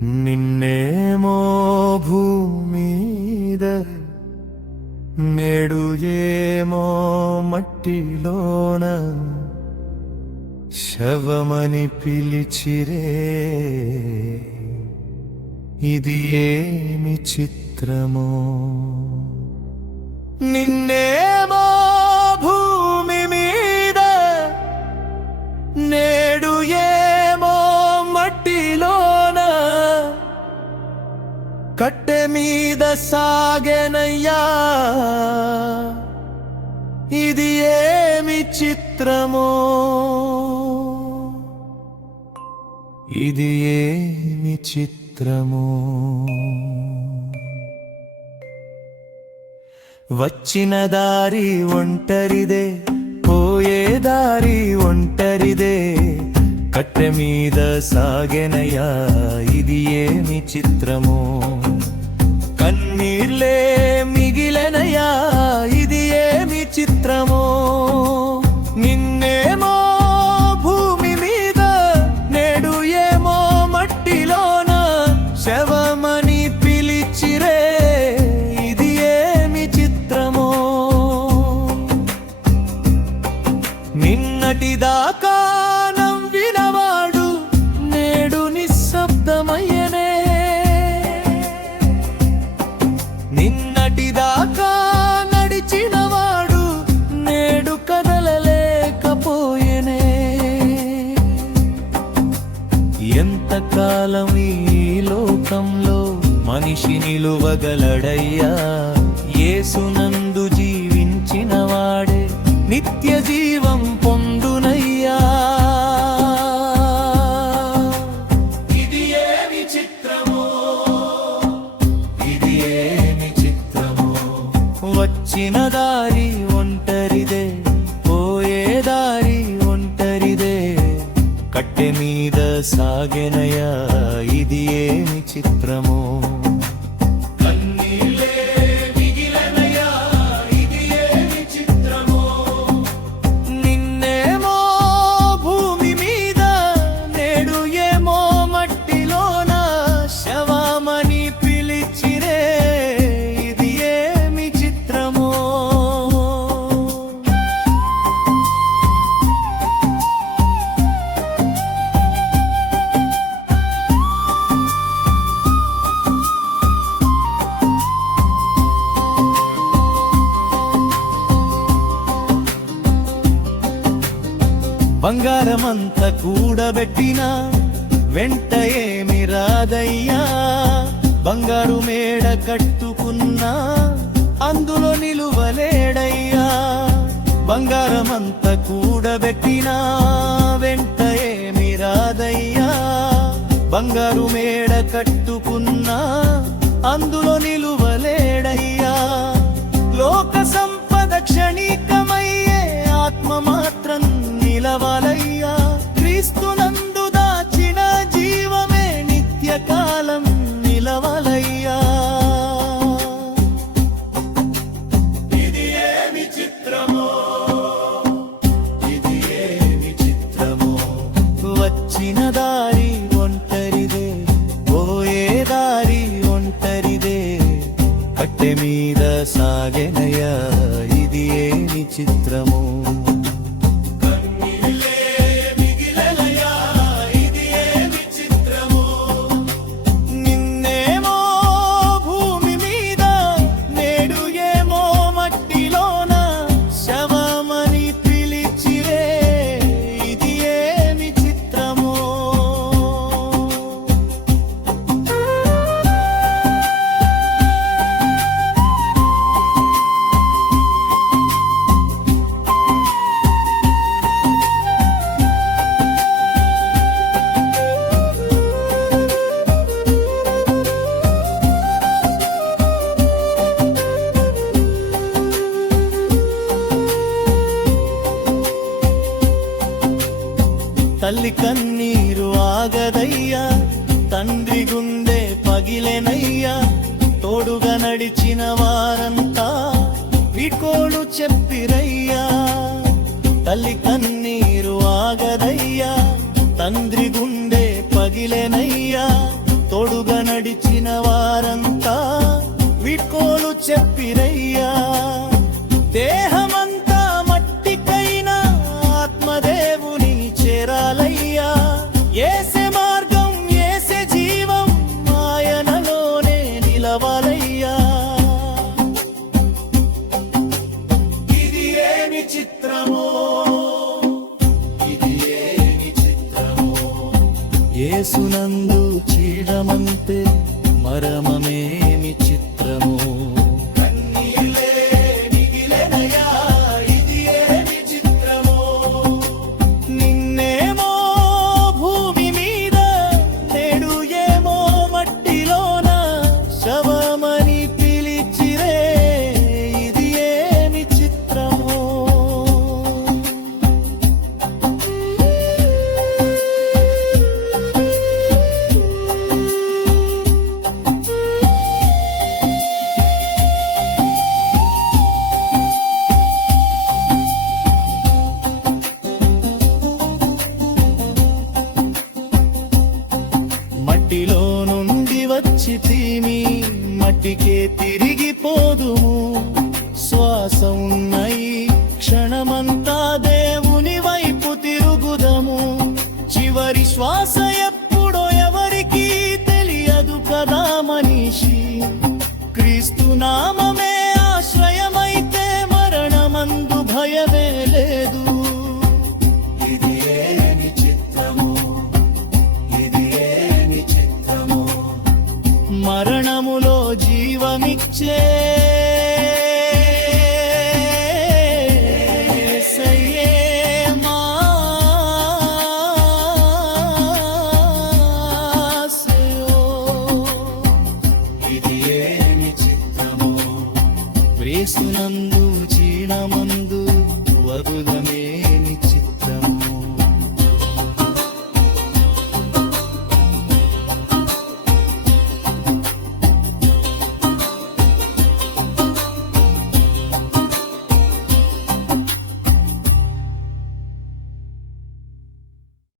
నిన్నేమో భూమీద నేడు ఏమో మట్టిలోన శవమని పిలిచిరే ఇది ఏమి చిత్రమో నిన్నేమో భూమి మీద నేడు ఏమో మట్టిలోన కట్టె మీద సాగెనయ్యా ఇది ఏమి చిత్రమో ఇది ఏమి చిత్రమో వచ్చిన దారి ఒంటరిదే పోయే దారి ఒంటరిదే కట్టె మీద సాగెనయ్యా ఇది ఏమి చిత్రమో కన్నీర్లే మిగిలెనయ్యా ఇది ఏమి చిత్రమో నిన్నేమో భూమి మీద నేడు ఏమో మట్టిలోన శవమని పిలిచిరే ఇది ఏమి చిత్రమో నిన్నటిదాకా నవ్వినవాడు నేడు నిశ్శబ్దమయ్యనే నిన్నటిదాకా నడిచినవాడు నేడు కదలలేకపోయెనే ఎంతకాలం ఈ లోకంలో మనిషి నిలువగలడయ్యా యేసునందు జీవించిన వాడే నిత్య జీవం పొందునయ్యా ఇది ఏమి చిత్రమో ఇది ఏమి చిత్రమో వచ్చిన దారి ఒంటరిదే పోయే దారి ఒంటరిదే కట్టె మీద సాగెనయ్యా ఇది ఏమి చిత్రమో బంగారమంత కూడబెట్టినా వెంట ఏమి రాదయ్యా బంగారు మేడ కట్టుకున్నా అందులో నిలువలేడయ్యా బంగారమంత కూడబెట్టినా వెంట ఏమి రాదయ్యా బంగారు మేడ కట్టుకున్నా అందులో నిలువలేడయ్యా లోక సంపద క్షణికమయ్యే ఆత్మ మాత్రం నిలవాలయ్యా క్రీస్తునందు దాచిన జీవమే నిత్యకాలం నిలవాలయ్యా ఇది ఏమి చిత్రమో ఇది ఏమి చిత్రమో వచ్చిన దారి ఒంటరిదే పోయే దారి ఒంటరిదే కట్టె మీద సాగెనయ్యా ఇది ఏమి చిత్రమో తల్లి కన్నీరు ఆగదయ్యా తండ్రి గుండె పగిలెనయ్యా తోడుగా నడిచిన వారంతా వీడ్కోలు చెప్పిరయ్యా తల్లి కన్నీరు ఆగదయ్యా తండ్రి గుండె పగిలెనయ్యా తోడు నడిచిన వారంతా వీడ్కోలు చెప్పిరయ్యా. దేహమంతా మట్టికైనా ఆత్మదేవుని చేరాలయ్యా. ఏసే మార్గం ఏసే జీవం ఆయనలోనే నిలవాలయ్యా. ఇది ఏమి చిత్రమో, ఇది ఏమి చిత్రమో, యేసునందు చీడమంతే మరమమేమి చిత్రమో. కన్నీలే మిగిలెనయా, ఇది ఏమి చిత్రమో. నిన్నేమో భూమి మీద, నేడు ఏమో మట్టిలోన శవమని పిలిచిరే, ఇది ఏమి చిత్రమో. మట్టిలో నుండి వచ్చి తీమి మట్టికే తిరిగిపోదుము. శ్వాస ఉన్న ఈ క్షణమంతా దేవుని వైపు తిరుగుదము. చివరి శ్వాస ఎప్పుడో ఎవరికీ తెలియదు కదా మనిషి. క్రీస్తు నామమే ఆశ్రయమైతే మరణమందు భయమే లేదు. ఇది ఏమి చిత్రమో, ఇది ఏమి చిత్రమో, మరణములో జీవమిచ్చే యేసయ్యే మా ఆశయో. ఇది ఏమి చిత్రమో, క్రీస్తునందు చీడమందు వరుదమే